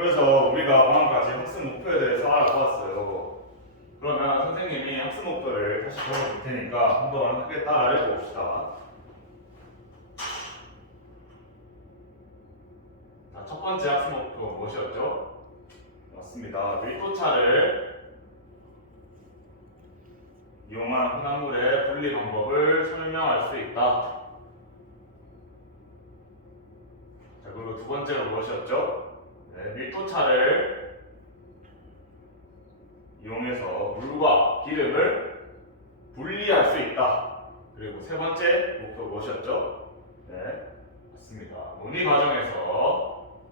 그래서 우리가 방금까지 학습 목표에 대해서 알아보았어요. 그러면 선생님이 학습 목표를 다시 적어줄 테니까 한번 크게 따라 읽어봅시다. 자, 첫 번째 학습 목표 무엇이었죠? 맞습니다. 밀도차를 이용한 혼합물의 분리 방법을 설명할 수 있다. 자, 그리고 두 번째로 무엇이었죠? 네, 밀도차를 이용해서 물과 기름을 분리할 수 있다. 그리고 세 번째 목표 무엇이었죠? 네, 맞습니다. 논의 과정에서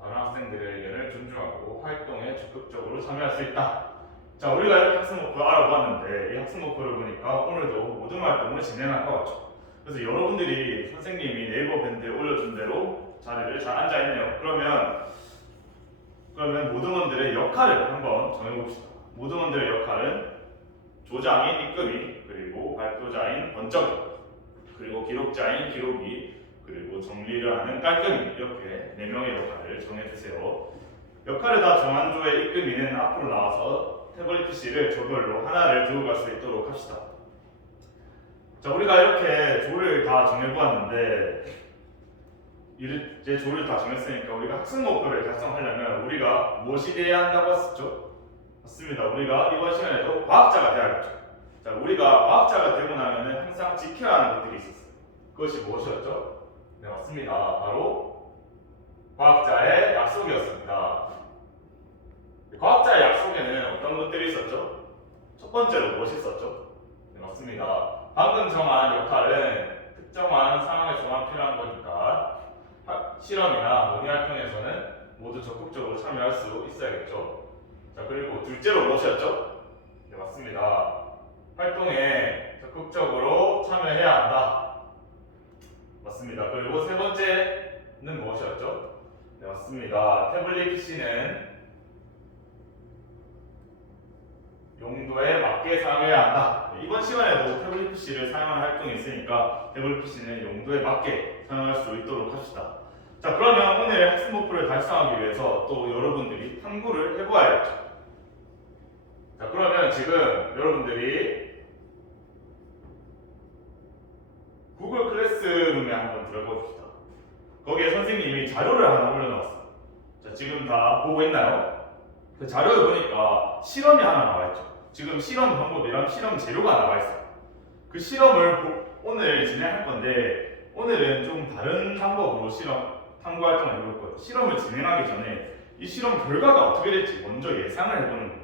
다른 학생들의 의견을 존중하고 활동에 적극적으로 참여할 수 있다. 자, 우리가 이렇게 학습 목표를 알아보았는데 이 학습 목표를 보니까 오늘도 모든 활동을 진행할 것 같죠. 그래서 여러분들이 선생님이 네이버 밴드에 올려준 대로 자리를 잘 앉아있네요. 그러면 모듬원들의 역할을 한번 정해봅시다. 모듬원들의 역할은 조장인 이끄미, 그리고 발표자인 번쩍이, 그리고 기록자인 기록이, 그리고 정리를 하는 깔끔이, 이렇게 4명의 역할을 정해주세요. 역할을 다 정한 조의 이끄미는 앞으로 나와서 태블릿 PC를 조별로 하나를 들고 갈 수 있도록 합시다. 자, 우리가 이렇게 조를 다 정해보았는데 이제 조를 다 정했으니까 우리가 학습 목표를 달성하려면 우리가 무엇이 돼야 한다고 했었죠? 맞습니다. 우리가 이번 시간에도 과학자가 돼야겠죠. 자, 우리가 과학자가 되고 나면은 항상 지켜야 하는 것들이 있었어요. 그것이 무엇이었죠? 네, 맞습니다. 바로 과학자의 약속이었습니다. 과학자의 약속에는 어떤 것들이 있었죠? 첫 번째로 무엇이 있었죠? 네, 맞습니다. 방금 정한 역할은 특정한 상황에서만 필요한 거니까 실험이나 논의 활동에서는 모두 적극적으로 참여할 수 있어야겠죠. 자, 그리고 둘째로 무엇이었죠? 네, 맞습니다. 활동에 적극적으로 참여해야 한다. 맞습니다. 그리고 세 번째는 무엇이었죠? 네, 맞습니다. 태블릿 PC는 용도에 맞게 사용해야 한다. 네, 이번 시간에도 태블릿 PC를 사용하는 활동이 있으니까 태블릿 PC는 용도에 맞게 사용할 수 있도록 합시다. 자, 그러면 오늘 학습 목표를 달성하기 위해서 또 여러분들이 탐구를 해보아야겠죠. 자, 그러면 지금 여러분들이 구글 클래스룸에 한번 들어가 봅시다. 거기에 선생님이 자료를 하나 올려놨어요. 자, 지금 다 보고 있나요? 그 자료를 보니까 실험이 하나 나와있죠. 지금 실험 방법이랑 실험 재료가 나와있어요. 그 실험을 오늘 진행할 건데 오늘은 좀 다른 방법으로 실험 탐구 활동을 해볼 거예요. 실험을 진행하기 전에 이 실험 결과가 어떻게 될지 먼저 예상을 해보는 거예요.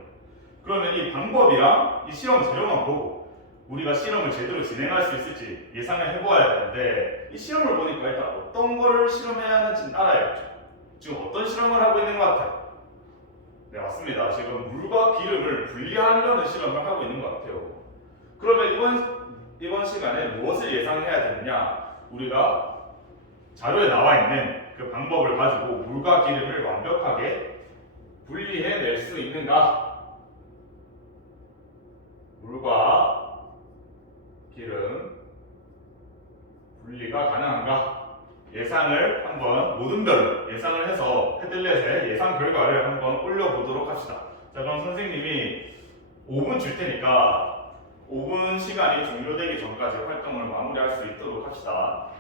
그러면 이 방법이랑 이 실험 재료만 보고 우리가 실험을 제대로 진행할 수 있을지 예상을 해보아야 되는데 이 실험을 보니까 일단 어떤 거를 실험해야 하는지 알아야겠죠. 지금 어떤 실험을 하고 있는 것 같아요? 네, 맞습니다. 지금 물과 기름을 분리하려는 실험을 하고 있는 것 같아요. 그러면 이번 시간에 무엇을 예상해야 되느냐? 우리가 자료에 나와 있는 그 방법을 가지고 물과 기름을 완벽하게 분리해낼 수 있는가? 물과 기름 분리가 가능한가? 예상을 한번 모든 별로 예상을 해서 패들렛의 예상 결과를 한번 올려보도록 합시다. 자, 그럼 선생님이 5분 줄 테니까 5분 시간이 종료되기 전까지 활동을 마무리할 수 있도록 합시다.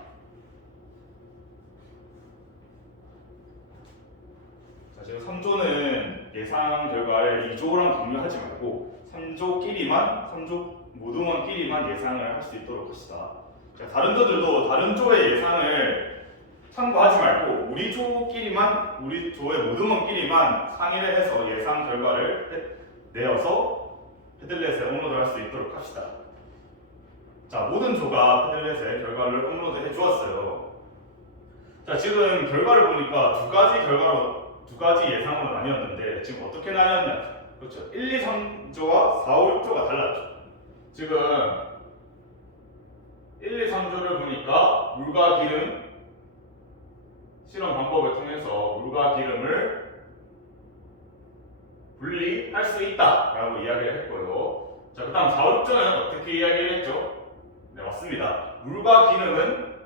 자, 지금 3조는 예상 결과를 2조랑 공유하지 말고 3조 모둠원끼리만 예상을 할 수 있도록 합시다. 자, 다른 조들도 다른 조의 예상을 참고하지 말고 우리 조의 모둠원끼리만 상의를 해서 예상 결과를 내어서 패들렛에 업로드할 수 있도록 합시다. 자, 모든 조가 패들렛에 결과를 업로드 해주었어요. 자, 지금 결과를 보니까 두 가지 예상으로 나뉘었는데 지금 어떻게 나뉘었냐? 그렇죠. 1, 2, 3조와 4, 5, 6조가 달랐죠. 지금 1, 2, 3조를 보니까 물과 기름 실험 방법을 통해서 물과 기름을 분리할 수 있다 라고 이야기를 했고요. 자, 그 다음 4, 5, 6조는 어떻게 이야기를 했죠? 네, 맞습니다. 물과 기름은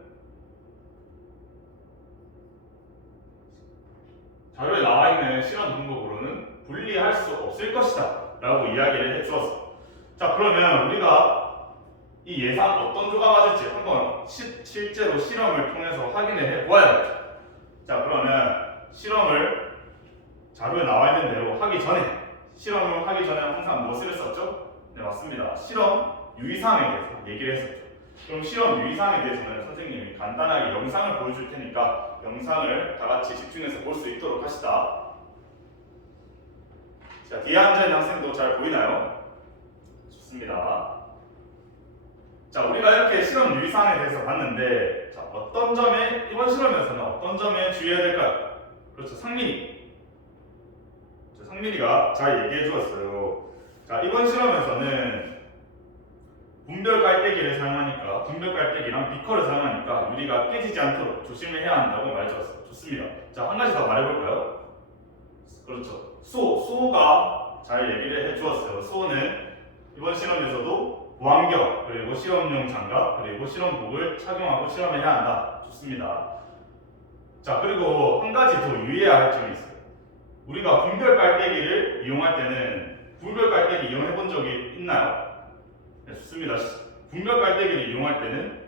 자료에 나와 있는 실험 방법으로는 분리할 수 없을 것이다 라고 이야기를 해주었어. 자, 그러면 우리가 이 예상 어떤 조가 맞을지 한번 실제로 실험을 통해서 확인을 해보아야겠죠. 자, 그러면 실험을 자료에 나와 있는 대로 실험을 하기 전에 항상 무엇을 했었죠? 네, 맞습니다. 실험 유의사항에 대해서 얘기를 했었죠. 그럼 실험 유의사항에 대해서는 선생님이 간단하게 영상을 보여줄 테니까 영상을 다 같이 집중해서 볼 수 있도록 하시다. 자, 뒤에 앉아있는 학생도 잘 보이나요? 좋습니다. 자, 우리가 이렇게 실험 유의사항에 대해서 봤는데, 자, 이번 실험에서는 어떤 점에 주의해야 될까요? 그렇죠, 상민이가 잘 얘기해 주었어요. 자, 이번 실험에서는 분별 깔때기를 사용하니까, 분별 깔때기랑 비커를 사용하니까 유리가 깨지지 않도록 조심을 해야 한다고 말해주었어요. 좋습니다. 자, 한 가지 더 말해볼까요? 그렇죠. 수호가 잘 얘기를 해주었어요. 수호는 이번 실험에서도 보안경, 그리고 실험용 장갑, 그리고 실험복을 착용하고 실험을 해야 한다. 좋습니다. 자, 그리고 한 가지 더 유의해야 할 점이 있어요. 우리가 분별 깔때기를 이용할 때는 분별 깔때기 이용해 본 적이 있나요? 네, 좋습니다. 분별 깔때기를 이용할 때는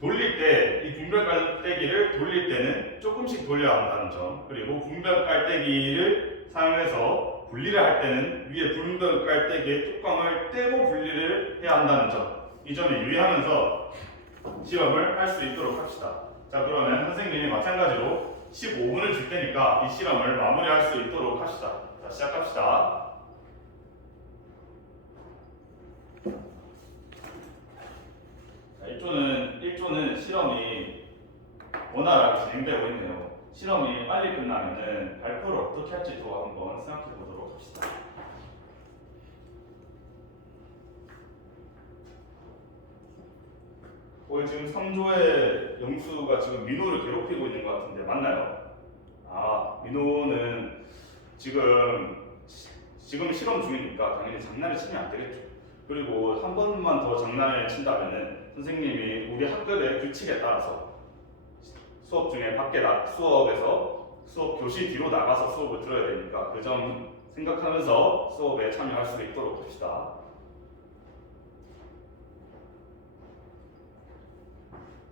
이 분별 깔때기를 돌릴 때는 조금씩 돌려야 한다는 점, 그리고 분별 깔때기를 사용해서 분리를 할 때는 위에 분별 깔때기의 뚜껑을 떼고 분리를 해야 한다는 점, 이 점에 유의하면서 실험을 할 수 있도록 합시다. 자, 그러면 선생님이 마찬가지로 15분을 줄 테니까 이 실험을 마무리할 수 있도록 합시다. 자, 시작합시다. 자, 1조는 실험이 원활하게 진행되고 있네요. 실험이 빨리 끝나면은 발표를 어떻게 할지도 한번 생각해 보도록 합시다. 지금 3조의 영수가 지금 민호를 괴롭히고 있는 것 같은데 맞나요? 아, 민호는 지금 실험 중이니까 당연히 장난을 치면 안 되겠죠. 그리고 한 번만 더 장난을 친다면은 선생님이 우리 학급의 규칙에 따라서 수업 중에 수업 교실 뒤로 나가서 수업을 들어야 되니까 그 점 생각하면서 수업에 참여할 수 있도록 합시다.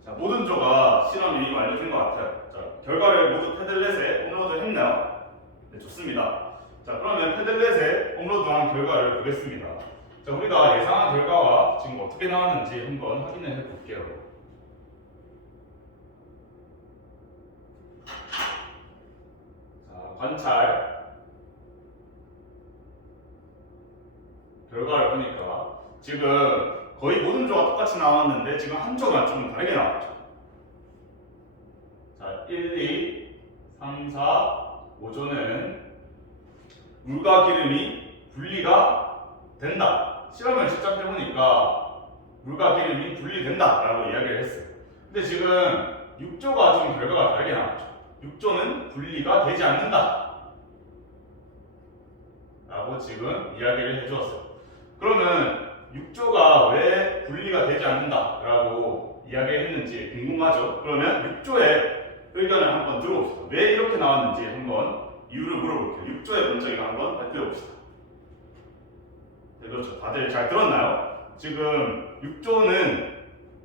자, 모든 조가 실험이 완료된 것 같아요. 자, 결과를 모두 패들렛에 업로드 했나요? 네, 좋습니다. 자, 그러면 패들렛에 업로드한 결과를 보겠습니다. 자, 우리가 예상한 결과와 지금 어떻게 나왔는지 한번 확인을 해볼게요. 자, 관찰 결과를 보니까 지금 거의 모든 조가 똑같이 나왔는데 지금 한 조가 좀 다르게 나왔죠. 자, 1, 2, 3, 4, 5조는 물과 기름이 분리가 된다. 실험을 직접 해보니까 물과 기름이 분리된다 라고 이야기를 했어요. 근데 지금 6조가 좀 결과가 다르게 나왔죠. 6조는 분리가 되지 않는다 라고 지금 이야기를 해주었어요. 그러면 6조가 왜 분리가 되지 않는다 라고 이야기를 했는지 궁금하죠? 그러면 6조의 의견을 한번 들어봅시다. 왜 이렇게 나왔는지 한번 이유를 물어볼게요. 6조의 문제가 한번 발표해봅시다. 네, 그렇죠. 다들 잘 들었나요? 지금 6조는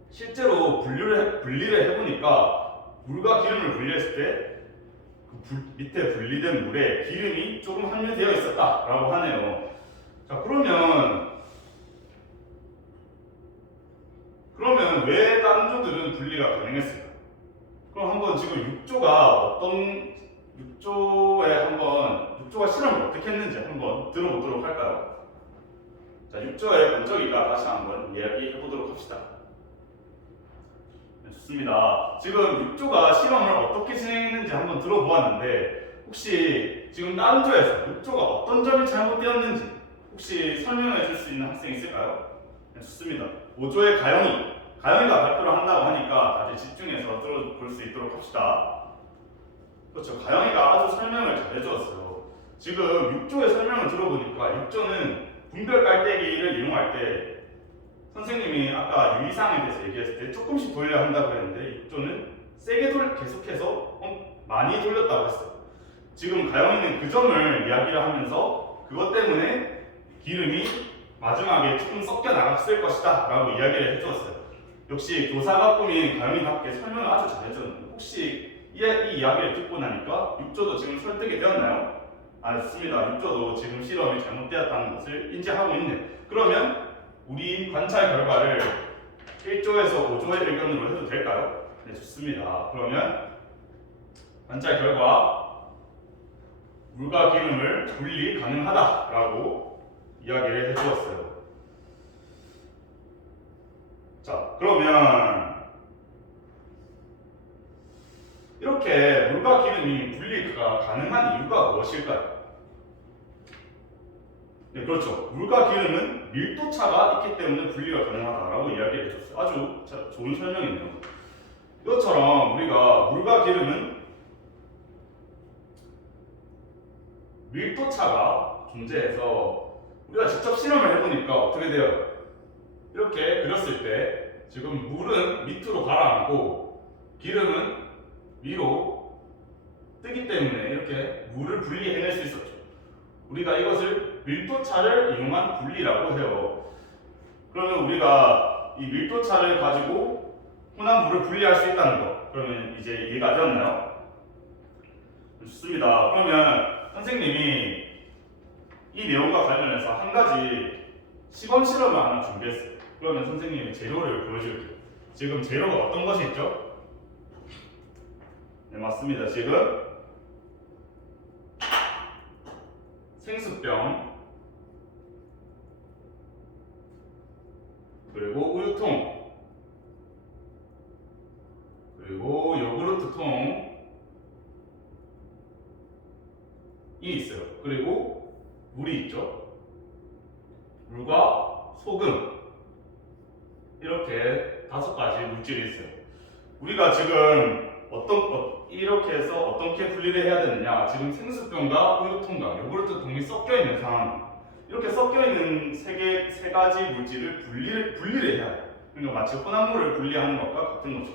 실제로 분리를 해보니까 물과 기름을 분리했을 때 그 밑에 분리된 물에 기름이 조금 함유되어 있었다라고 하네요. 자, 그러면 왜 다른 조들은 분리가 가능했을까? 그럼 한번 지금 6조가 실험을 어떻게 했는지 한번 들어보도록 할까요? 자, 6조의 번쩍이가 다시 한번 이야기해 보도록 합시다. 네, 좋습니다. 지금 6조가 실험을 어떻게 진행했는지 한번 들어보았는데 혹시 지금 다른 조에서 6조가 어떤 점이 잘못되었는지 혹시 설명해 줄 수 있는 학생이 있을까요? 네, 좋습니다. 5조의 가영이가 발표를 한다고 하니까 다들 집중해서 들어볼 수 있도록 합시다. 그렇죠. 가영이가 아주 설명을 잘 해주었어요. 지금 6조의 설명을 들어보니까 6조는 분별 깔때기를 이용할 때 선생님이 아까 유의사항에 대해서 얘기했을 때 조금씩 돌려야 한다고 했는데 6조는 세게 계속해서 많이 돌렸다고 했어요. 지금 가용있는 그 점을 이야기를 하면서 그것 때문에 기름이 마지막에 조금 섞여 나갔을 것이다 라고 이야기를 해주었어요. 역시 교사가 꾸민 가영이답게 설명을 아주 잘해줬는데 혹시 이 이야기를 듣고 나니까 6조도 지금 설득이 되었나요? 아닙니다. 6조도 지금 실험이 잘못되었다는 것을 인지하고 있네. 그러면 우리 관찰 결과를 1조에서 5조의 의견으로 해도 될까요? 네, 좋습니다. 그러면 관찰 결과 물과 기름을 분리 가능하다라고 이야기를 해주었어요. 자, 그러면 이렇게 물과 기름이 분리가 가능한 이유가 무엇일까요? 네, 그렇죠. 물과 기름은 밀도차가 있기 때문에 분리가 가능하다라고 이야기를 해줬어요. 아주 좋은 설명이네요. 이것처럼 우리가 물과 기름은 밀도차가 존재해서 우리가 직접 실험을 해보니까 어떻게 돼요? 이렇게 그렸을 때 지금 물은 밑으로 가라앉고 기름은 위로 뜨기 때문에 이렇게 물을 분리해낼 수 있었죠. 우리가 이것을 밀도차를 이용한 분리라고 해요. 그러면 우리가 이 밀도차를 가지고 혼합 물을 분리할 수 있다는 거, 그러면 이제 이해가 되었나요? 좋습니다. 그러면 선생님이 이 내용과 관련해서 한 가지 시범 실험을 하나 준비했어요. 그러면 선생님이 재료를 보여줄게요. 지금 재료가 어떤 것이 있죠? 네, 맞습니다. 지금 생수병, 그리고 우유통, 그리고 요구르트통이 있어요. 그리고 물이 있죠. 물과 소금, 이렇게 5가지 물질이 있어요. 우리가 지금 이렇게 해서 어떻게 분리를 해야 되느냐? 지금 생수병과 우유통과 요구르트통이 섞여 있는 상황. 이렇게 섞여 있는 세 가지 물질을 분리를 해야 돼요. 그러니까 마치 혼합물을 분리하는 것과 같은 거죠.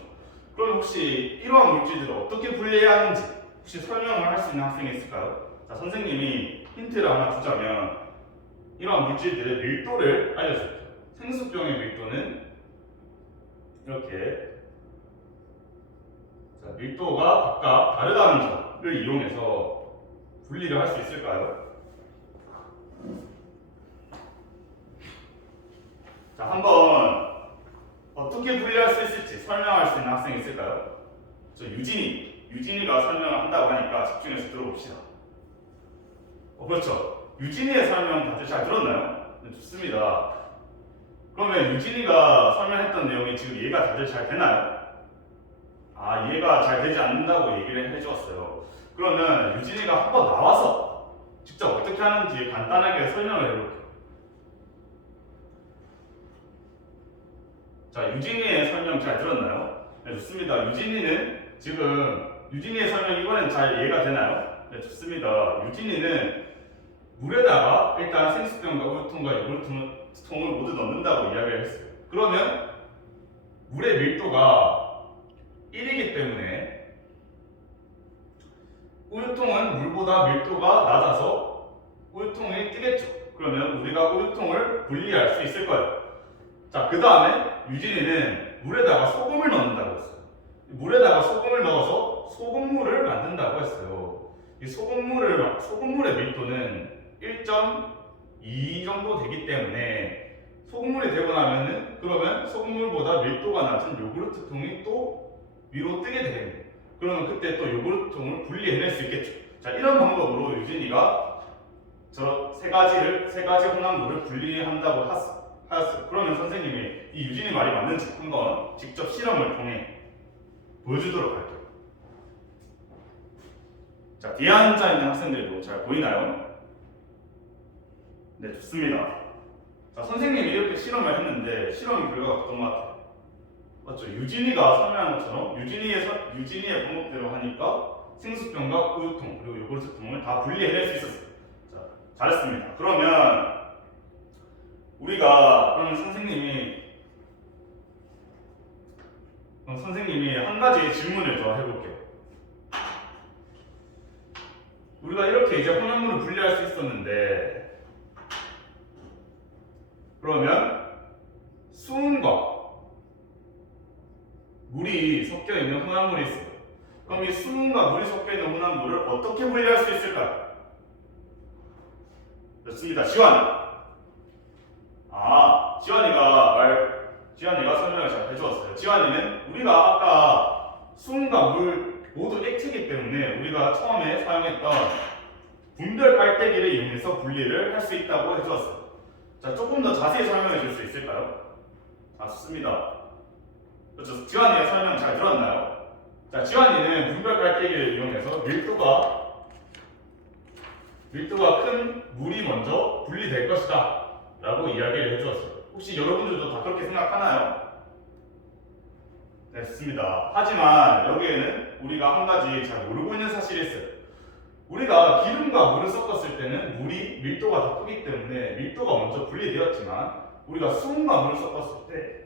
그럼 혹시 이러한 물질들을 어떻게 분리해야 하는지 혹시 설명을 할 수 있는 학생이 있을까요? 자, 선생님이 힌트를 하나 주자면 이러한 물질들의 밀도를 알려줄게요. 생수병의 밀도는 이렇게, 자, 밀도가 각각 다르다는 점을 이용해서 분리를 할 수 있을까요? 자, 한번 어떻게 분리할 수 있을지 설명할 수 있는 학생이 있을까요? 저 유진이가 설명을 한다고 하니까 집중해서 들어봅시다. 그렇죠. 유진이의 설명 다들 잘 들었나요? 네, 좋습니다. 그러면 유진이가 설명했던 내용이 지금 이해가 다들 잘 되나요? 아, 이해가 잘 되지 않는다고 얘기를 해주었어요. 그러면 유진이가 한번 나와서 직접 어떻게 하는지 간단하게 설명을 해볼게요. 자, 유진이의 설명 잘 들었나요? 네, 좋습니다. 유진이의 설명 이번엔 잘 이해가 되나요? 네, 좋습니다. 유진이는 물에다가 일단 생수병과 우유통과 요구르트통을 모두 넣는다고 이야기를 했어요. 그러면 물의 밀도가 1이기 때문에 우유통은 물보다 밀도가 낮아서 우유통이 뜨겠죠. 그러면 우리가 우유통을 분리할 수 있을 거예요. 자, 그 다음에 유진이는 물에다가 소금을 넣는다고 했어요. 물에다가 소금을 넣어서 소금물을 만든다고 했어요. 이 소금물의 밀도는 1.2 정도 되기 때문에 소금물이 되고 나면은 그러면 소금물보다 밀도가 낮은 요구르트통이 또 위로 뜨게 되겠네요. 그러면 그때 또 요구르트통을 분리해낼 수 있겠죠. 자, 이런 방법으로 유진이가 저 세 가지 혼합물을 분리한다고 하였어요. 그러면 선생님이 이 유진이 말이 맞는지 한번 직접 실험을 통해 보여주도록 할게요. 자, 뒤에 앉아 있는 학생들도 잘 보이나요? 네, 좋습니다. 자, 선생님이 이렇게 실험을 했는데 실험 결과가 어떤 것 같아요? 맞죠? 유진이가 설명한 것처럼 유진이의 방법대로 하니까 생수병과 우유통 그리고 요구르트통을 다 분리해낼 수 있었어요. 자, 잘했습니다. 그러면 선생님이 한 가지 질문을 더 해볼게요. 우리가 이렇게 이제 혼합물을 분리할 수 있었는데 그러면 수은과 물이 섞여 있는 혼합물이 있어요. 그럼 이 수은과 물이 섞여 있는 혼합물을 어떻게 분리할 수 있을까요? 좋습니다. 지환이가 설명을 잘 해주었어요. 지환이는 우리가 아까 수은과 물 모두 액체이기 때문에 우리가 처음에 사용했던 분별 깔때기를 이용해서 분리를 할 수 있다고 해주었어요. 자, 조금 더 자세히 설명해 줄 수 있을까요? 좋습니다. 그렇죠. 지환이의 설명 잘 들었나요? 자, 지환이는 분별 깔때기를 이용해서 밀도가 큰 물이 먼저 분리될 것이다 라고 이야기를 해주었어요. 혹시 여러분들도 다 그렇게 생각하나요? 네, 좋습니다. 하지만 여기에는 우리가 한 가지 잘 모르고 있는 사실이 있어요. 우리가 기름과 물을 섞었을 때는 물이 밀도가 더 크기 때문에 밀도가 먼저 분리되었지만 우리가 수은과 물을 섞었을 때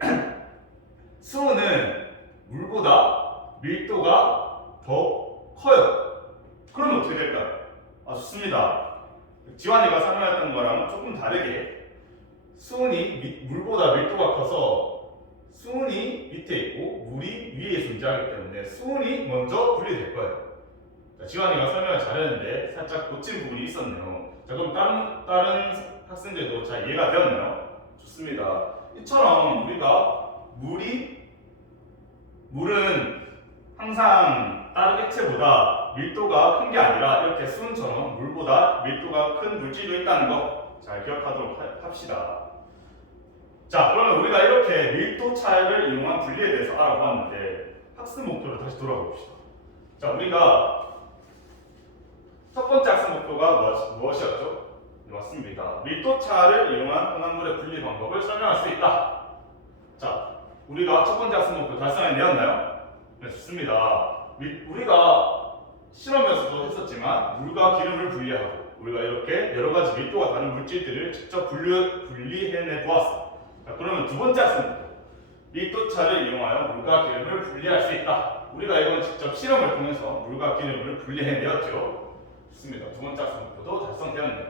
수은은 물보다 밀도가 더 커요. 그러면 어떻게 될까요? 좋습니다. 지환이가 설명했던 거랑은 조금 다르게 수은이 물보다 밀도가 커서 수은이 밑에 있고 물이 위에 존재하기 때문에 수은이 먼저 분리될 거예요. 자, 지환이가 설명을 잘했는데 살짝 놓친 부분이 있었네요. 자, 그럼 다른 학생들도 잘 이해가 되었나요? 좋습니다. 이처럼 우리가 물은 항상 다른 액체보다 밀도가 큰 게 아니라 이렇게 수은처럼 물보다 밀도가 큰 물질도 있다는 거 잘 기억하도록 합시다. 자, 그러면 우리가 이렇게 밀도 차이를 이용한 분리에 대해서 알아보았는데 학습 목표로 다시 돌아가 봅시다. 자, 우리가 첫 번째 학습 목표가 무엇이었죠? 네, 맞습니다. 밀도 차를 이용한 혼합물의 분리 방법을 설명할 수 있다. 자, 우리가 첫 번째 학습 목표 달성해내었나요? 네, 좋습니다. 우리가 실험에서도 했었지만 물과 기름을 분리하고 우리가 이렇게 여러 가지 밀도가 다른 물질들을 직접 분리해내 보았어. 자, 그러면 두 번째 학습 목표. 밀도차를 이용하여 물과 기름을 분리할 수 있다. 우리가 이건 직접 실험을 통해서 물과 기름을 분리해내었죠. 좋습니다. 두 번째 학습 목표도 달성되었네요.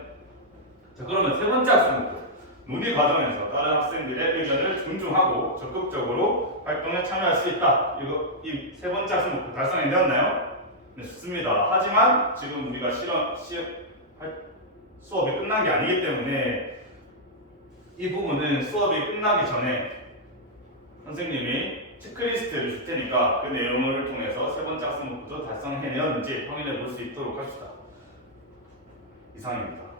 자, 그러면 세 번째 학습 목표. 논의 과정에서 다른 학생들의 의견을 존중하고 적극적으로 활동에 참여할 수 있다. 이 세 번째 학습 목표 달성되었나요? 네, 좋습니다. 하지만 지금 우리가 수업이 끝난 게 아니기 때문에 이 부분은 수업이 끝나기 전에 선생님이 체크리스트를 줄 테니까 그 내용을 통해서 세 번째 학습 목표도 달성해내었는지 확인해 볼 수 있도록 합시다. 이상입니다.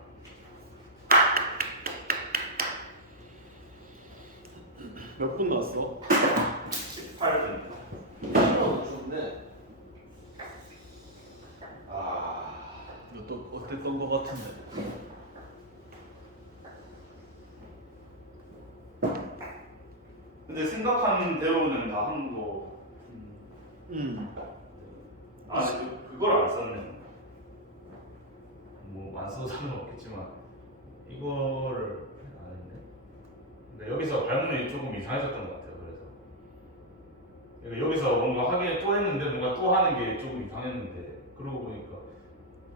몇 분 나왔어? 18분입니다. 좋네. 또 어땠던 것 같은데? 근데 생각한 대로는 다 한 거. 그걸 안 썼네. 뭐 안 써도 상관없겠지만 이거를 안 했네. 근데 여기서 발문이 조금 이상해졌던 것 같아요. 그래서 여기서 뭔가 하긴 또 했는데 뭔가 또 하는 게 조금 이상했는데 그러고 보니까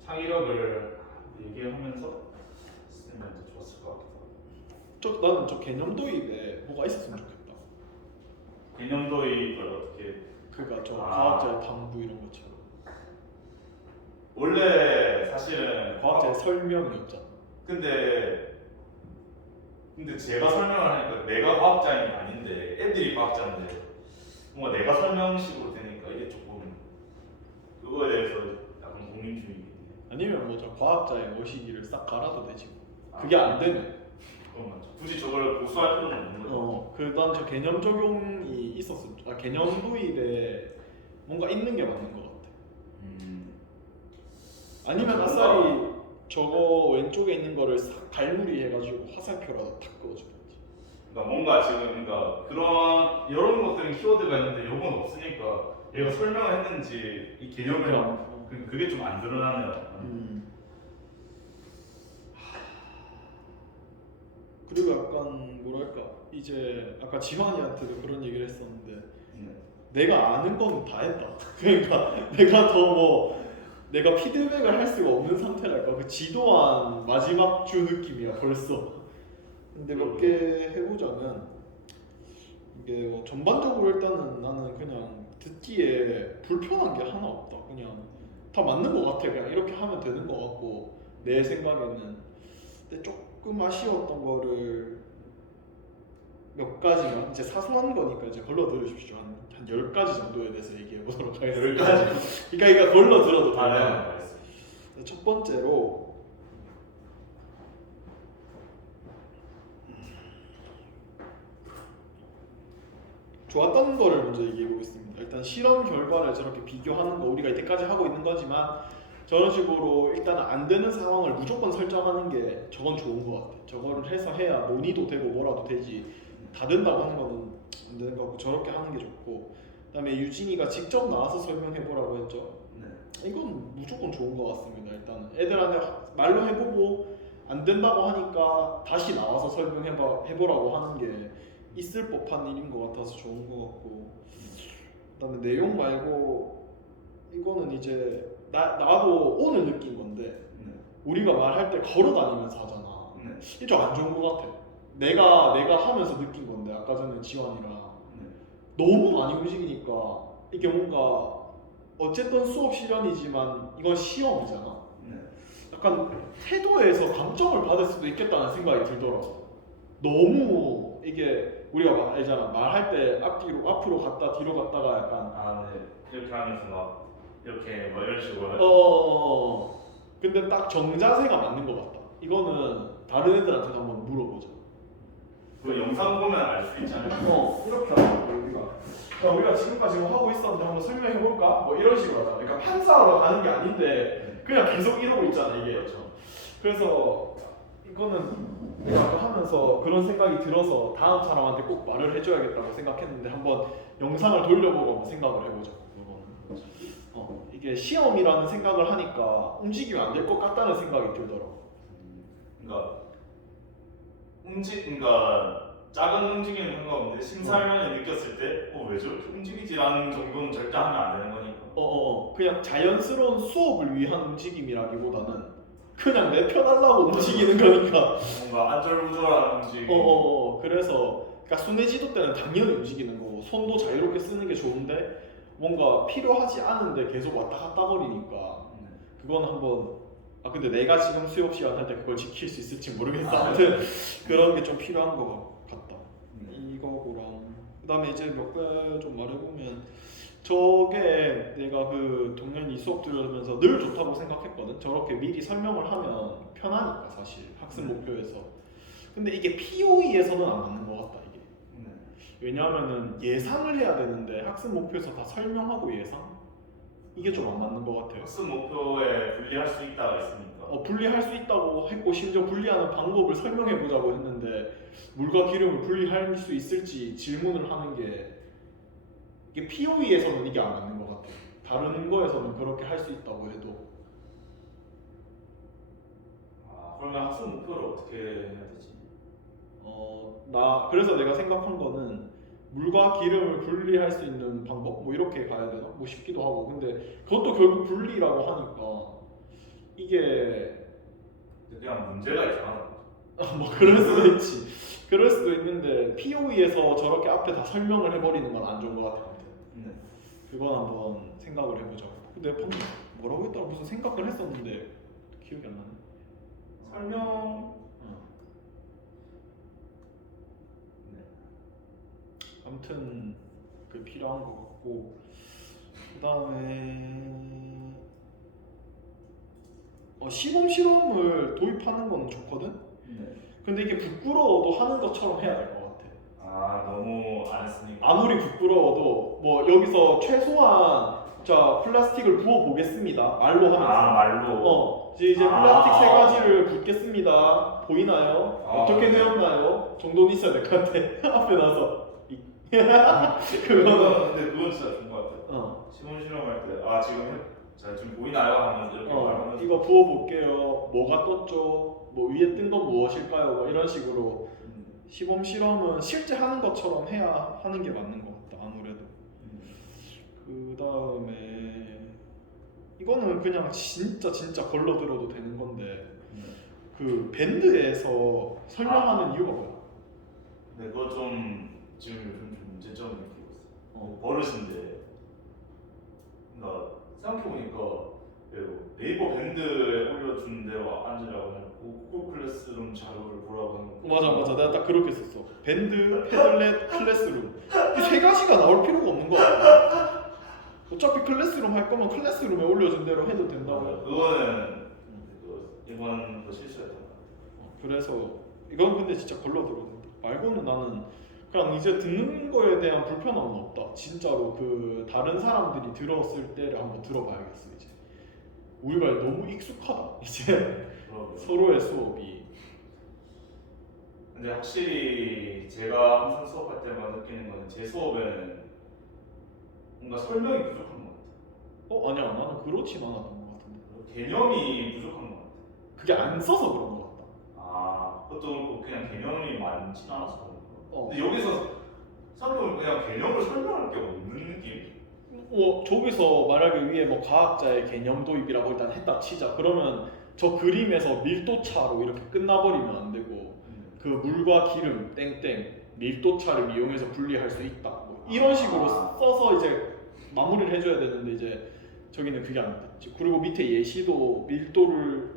창의력을 얘기하면서 쓰면 더 좋았을 것 같기도 하고. 나는 저 개념 도입에 뭐가 있었으면 좋겠다. 개념 도입을 어떻게? 그러니까 저 과학자의 당부 이런 것처럼. 원래 사실은 과학자의 설명이었잖아. 근데 제가 설명을 하니까 내가 과학자인 게 아닌데 애들이 과학자인데 뭔가 내가 설명식으로 되니까 이게 조금 그거에 대해서 약간 고민 중이긴 해. 아니면 뭐 저 과학자의 머시기를 싹 갈아도 되지. 그게 안 되면. 그건 맞죠. 굳이 저걸 고수할 필요는 없는 거죠. 그난 저 개념 적용이 있었음. 개념 도입에 뭔가 있는 게 맞는 것 같아. 아니면 아싸리 저거 왼쪽에 있는 거를 싹 갈무리 해가지고 화살표라도 탁 그어주든지. 그러니까 뭔가 지금 그런 이런 것들은 키워드가 있는데 요건 없으니까 얘가 설명을 했는지 이 개념을 그게 좀 안 드러나네요. 그리고 약간 뭐랄까 이제 아까 지환이한테도 그런 얘기를 했었는데 내가 아는 건 다 했다. 그러니까 내가 더 내가 피드백을 할 수가 없는 상태랄까. 그 지도한 마지막 주 느낌이야 벌써. 근데 몇 개 해보자면 이게 전반적으로 일단은 나는 그냥 듣기에 불편한 게 하나 없다. 그냥 다 맞는 것 같아. 그냥 이렇게 하면 되는 것 같고 내 생각에는. 근데 조금 아쉬웠던 거를 몇 가지만 이제 사소한 거니까 이제 걸러 들으십시오. 한 10가지 정도에 대해서 얘기해 보도록 하겠습니다. 10가지. 그러니까 걸러 들어도 돼요. 알겠습니다. 첫 번째로 좋았던 거를 먼저 얘기해 보겠습니다. 일단 실험 결과를 저렇게 비교하는 거 우리가 이때까지 하고 있는 거지만 저런 식으로 일단 안 되는 상황을 무조건 설정하는 게 저건 좋은 것 같아. 저거를 해서 해야 논의도 되고 뭐라도 되지. 다 된다고 하는 거는 안 되는 거 같고 저렇게 하는 게 좋고. 그다음에 유진이가 직접 나와서 설명해 보라고 했죠. 네. 이건 무조건 좋은 것 같습니다. 일단 애들한테 말로 해보고 안 된다고 하니까 다시 나와서 해보라고 하는 게 있을 법한 일인 것 같아서 좋은 것 같고. 그다음에 내용 말고 이거는 이제 나도 오늘 느낀 건데 네. 우리가 말할 때 걸어다니면서 하잖아. 네. 이게 좀 안 좋은 것 같아. 내가 하면서 느낀 건데 아까 전에 지원이랑 네. 너무 많이 움직이니까 이게 뭔가 어쨌든 수업 실현이지만 이건 시험이잖아. 네. 약간 태도에서 감점을 받을 수도 있겠다는 생각이 들더라고. 너무 이게 우리가 알잖아. 말할 때 앞으로 갔다 뒤로 갔다가 약간 아, 네. 이렇게 하면서 막 이렇게 뭐 이런 식으로. 근데 딱 정자세가 맞는 것 같다. 이거는 다른 애들한테도 한번 물어보자. 그 영상 보면 알 수 있잖아요. 이렇게 하자 우리가 지금까지 뭐 하고 있었는데 한번 설명해 볼까? 뭐 이런 식으로 하자. 그러니까 판사하러 가는 게 아닌데 그냥 계속 이러고 있잖아 이게. 그렇죠. 그래서 이거는 내가 아까 하면서 그런 생각이 들어서 다음 사람한테 꼭 말을 해줘야겠다고 생각했는데 한번 영상을 돌려보고 한번 생각을 해보자. 이게 시험이라는 생각을 하니까 움직이면 안 될 것 같다는 생각이 들더라고. 그러니까 작은 움직임은 상관없는데 심사위원이 느꼈을 때 왜 저렇게 움직이지라는 정도는 절대 하면 안 되는 거니까. 그냥 자연스러운 수업을 위한 움직임이라기보다는 그냥 내 편하려고 움직이는 거니까. 뭔가 안절부절한 움직임. 그래서 그러니까 손해지도 때는 당연히 움직이는 거고 손도 자유롭게 쓰는 게 좋은데 뭔가 필요하지 않은데 계속 왔다 갔다 거리니까 그건 한번 근데 내가 지금 수업 시간 할 때 그걸 지킬 수 있을지 모르겠어. 아무튼 그런 게 좀 필요한 것 같다. 이거고랑 그다음에 이제 몇 개 좀 말해보면 저게 내가 그 동현이 수업 들으면서 늘 좋다고 생각했거든. 저렇게 미리 설명을 하면 편하니까 사실 학습 목표에서. 근데 이게 POE에서는 안 맞는 것 같다 이게. 왜냐하면은 예상을 해야 되는데 학습 목표에서 다 설명하고 예상? 이게 좀 안 맞는 것 같아요. 학습 목표에 분리할 수 있다가 있으니까. 분리할 수 있다고 했고 심지어 분리하는 방법을 설명해 보자고 했는데 물과 기름을 분리할 수 있을지 질문을 하는 게 이게 POE에서는 이게 안 맞는 것 같아요. 다른 거에서는 그렇게 할 수 있다고 해도. 그러면 학습 목표를 어떻게 해야 되지? 그래서 내가 생각한 거는 물과 기름을 분리할 수 있는 방법? 뭐 이렇게 가야 되나? 뭐 싶기도 하고. 근데 그것도 결국 분리라고 하니까 이게 그냥 문제가 있잖아. 뭐 그럴 수도 있지. 그럴 수도 있는데 POE에서 저렇게 앞에 다 설명을 해버리는 건 안 좋은 것 같아. 그건 한번 생각을 해보자. 근데 방금 뭐라고 했더라? 무슨 생각을 했었는데 기억이 안 나네. 설명. 아무튼 그 필요한 것 같고 그다음에 시범 실험을 도입하는 건 좋거든. 근데 이게 부끄러워도 하는 것처럼 해야 될 것 같아. 너무 안 했으니까. 아무리 부끄러워도 뭐 여기서 최소한 자 플라스틱을 부어 보겠습니다. 말로 하면서. 말로. 이제 플라스틱 세 가지를 붓겠습니다. 보이나요? 어떻게 되었나요? 정도는 있어야 될 것 같아. 앞에 나서. 근데 그건 진짜 좋은 것 같아. 시범 실험할 때 지금 보이나요? 하면서 이렇게 말하면서 이거 부어볼게요. 뭐가 떴죠? 뭐 위에 뜬 건 무엇일까요? 뭐 이런 식으로 시범 실험은 실제 하는 것처럼 해야 하는 게 맞는 것 같다. 아무래도. 그 다음에 이거는 그냥 진짜 걸러 들어도 되는 건데 그 밴드에서 설명하는 이유가 뭐야? 네, 그거 좀 지금 요즘 좀 문제점을 느끼고 있어요. 어. 버릇인데, 그러니까 생각해보니까 네이버 밴드에 올려준 대로 앉으라고 해놓고 구글 클래스룸 자료를 보라고 하는 거. 맞아 내가 딱 그렇게 썼어. 밴드, 패들렛, 클래스룸 이 세 가지가 나올 필요가 없는 거 같아. 어차피 클래스룸 할 거면 클래스룸에 올려준 대로 해도 된다고. 그거는 이번 거 실수였던 것 같아요. 그래서 이건 근데 진짜 걸러 들어도 된다. 말고는 나는 그냥 이제 듣는 거에 대한 불편함은 없다. 진짜로 그 다른 사람들이 들었을 때를 한번 들어봐야겠어. 이제 우리가 너무 익숙하다. 이제 그러고요. 서로의 수업이. 근데 확실히 제가 항상 수업할 때마다 느끼는 거는 제 수업에는 뭔가 설명이 부족한 것 같아요. 아니야 나는 그렇진 않았던 것 같은데. 개념이 부족한 것 같아요. 그게 안 써서 그런 것 같다. 아, 그것도 그렇고 그냥 개념이 많진 않아서 그런 거. 어. 근데 여기서 생각해보면 그냥 개념을 설명할 게 없는 느낌? 저기서 만약에 위에 뭐 과학자의 개념 도입이라고 일단 했다 치자. 그러면 저 그림에서 밀도차로 이렇게 끝나버리면 안 되고 그 물과 기름 땡땡 밀도차를 이용해서 분리할 수 있다. 뭐 이런 식으로 써서 이제 마무리를 해줘야 되는데 이제 저기는 그게 안 돼. 그리고 밑에 예시도 밀도차를